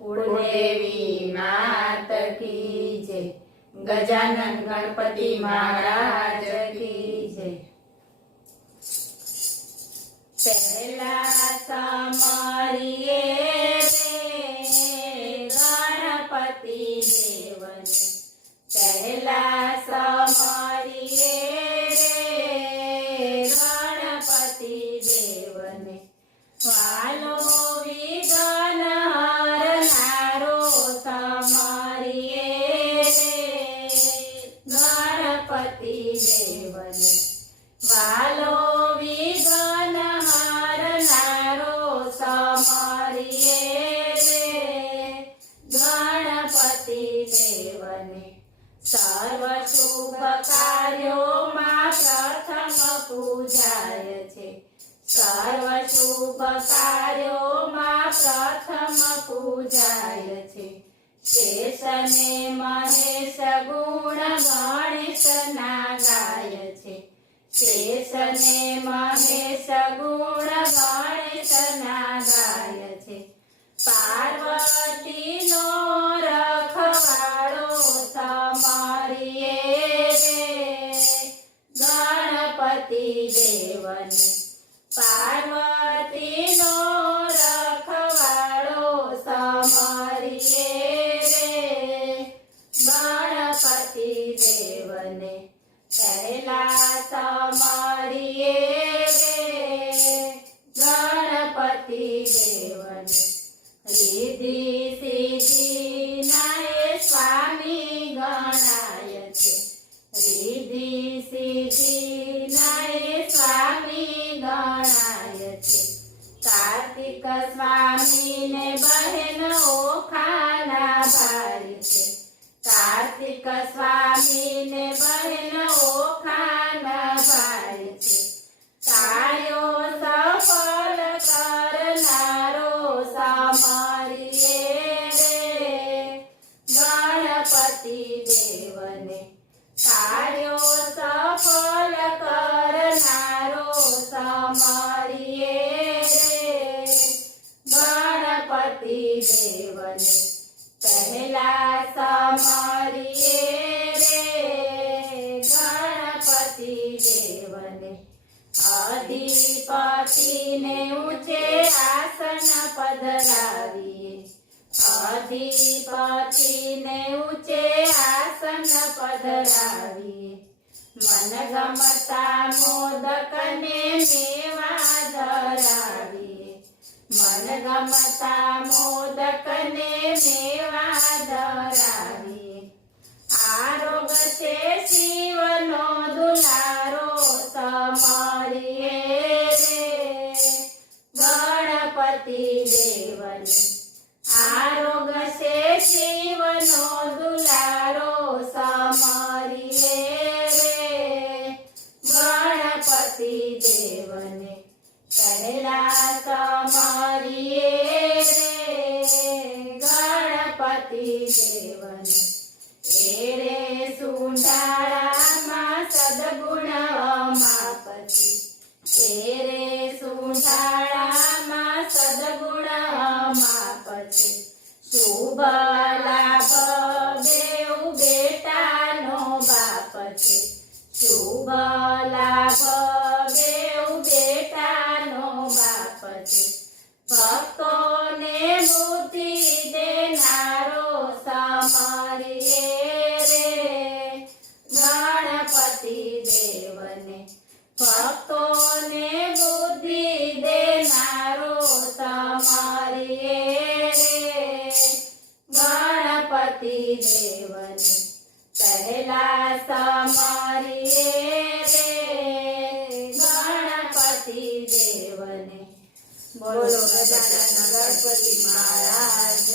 कुलदेवी मात की जय। गजानन गणपति महाराज की जय। पहला समरिए रे गणपति देवने, पहला समरिए रे गणपति देवने। वालो विघ्न हरनारो समरिए रे गणपति देवने। वालो विघ्न हरनारो समरिए रे गणपति देवने। सर्व शुभ कार्यों प्रथम पूजाय छे, सर्व शुभ कार्यों प्रथम पूजाय छे। शेष ने महेश गुण गणेश ना गाय छे, शेष ने महेश गुण गणेश ना गाय छे। पार्वती नो रखवाड़ो समरिए रे गणपति देवने। पार्वती नो रखवाड़ो समरिए रे गणपति देवने। कैलास समरिए रे गणपति देवने। रिद्धि सिद्धि नाय स्वामी गणाय छे, रिद्धि सिद्धि नाय स्वामी गणाय छे। कार्तिक स्वामी ने बहन ओखाना भाई छे, कार्तिक स्वामी ने बहन ओखाना भाई छे। कार्यो सफल करनारो समरिए रे गणपति देवने। कार्यो सफल करनारो समरिए रे गणपति देवने। पहला समरिए रे गणपति देवने। अधिपति ने ऊंचे आसन पधराविए, अधिपति ने ऊंचे आसन पधराविए। मन गमता मोदक ने मेवा धराविए, मन गमता मोदक ने मेवा धराविए। आरोग से शिवनो दुलारो समरिए रे गणपति देवने। आरोग से शिवनो दुलारो समरिए रे गणपति देवने। कैलास समरिए रे गणपति देवने। एरे सुंडाळा मा सद्गुण मापति, एरे सुंडाळा मा सद्गुण मापति। शुभ लाभ देव बेटानो बाप छे, शुभ लाभ देव बेटानो बाप छे। भक्तोने बुद्धि देनारो समरिए रे गणपति देवने। भक्तोने बुद्धि देनारो समरिए रे गणपति देवने। पहला समरिए रे गणपति देवने। बोलो गजानन गणपति महाराज।